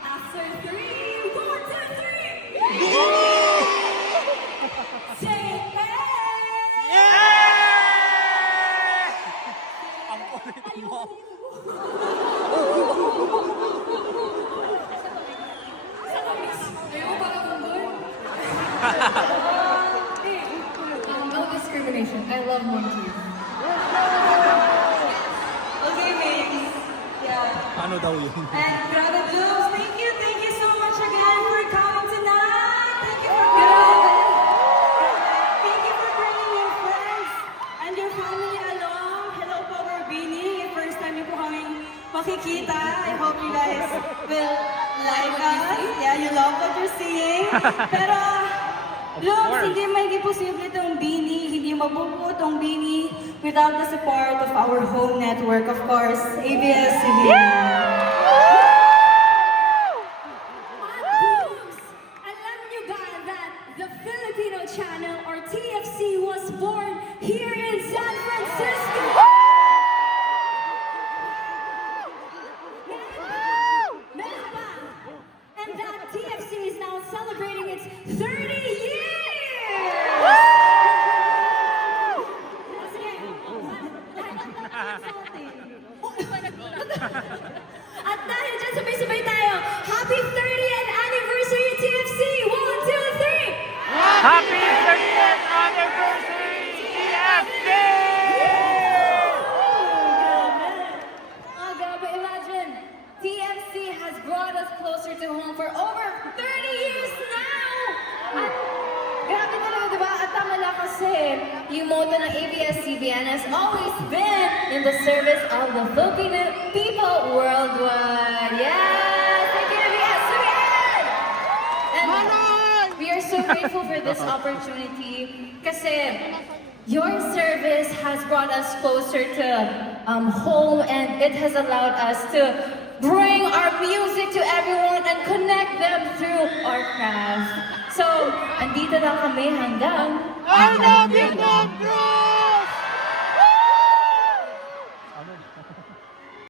After three, 1, 2, 3. Say Ang kulit mo. Ayaw ba akong doon? No discrimination. I love monkeys. Okay, mates. Yeah. Ano daw yun? And grabe, Jules, thank you so much again for coming tonight. Thank you for coming. Thank you for bringing your friends and your family along. Hello po, Beanie. First time niyo po kaming makikita. I hope you guys will like us. Yeah, you love what you're seeing. Pero, Jules, hindi posible itong Beanie, hindi mabubuo itong Beanie without the support of our home network, of course, ABS-CBN. Alam niyo ba that the Filipino channel or TFC was born here in San Francisco? Meron ba? And that TFC is now celebrating its 30 years! At dahil dyan, sabay-sabay tayo. Happy 30th anniversary TFC! 1, 2, 3! Happy 30th anniversary, TFC! Oh, grabe. Imagine, TFC has brought us closer to home for over 30 years now! At grabe talaga, di ba? At tama lang kasi, yung motto ng ABS-CBN has always been in the service of the Filipino people worldwide. Yes! Thank you, ABS-CBN! And we are so grateful for this opportunity kasi your service has brought us closer to home, and it has allowed us to bring our music to everyone and connect them through our craft. So, andito lang kami hanggang I love you,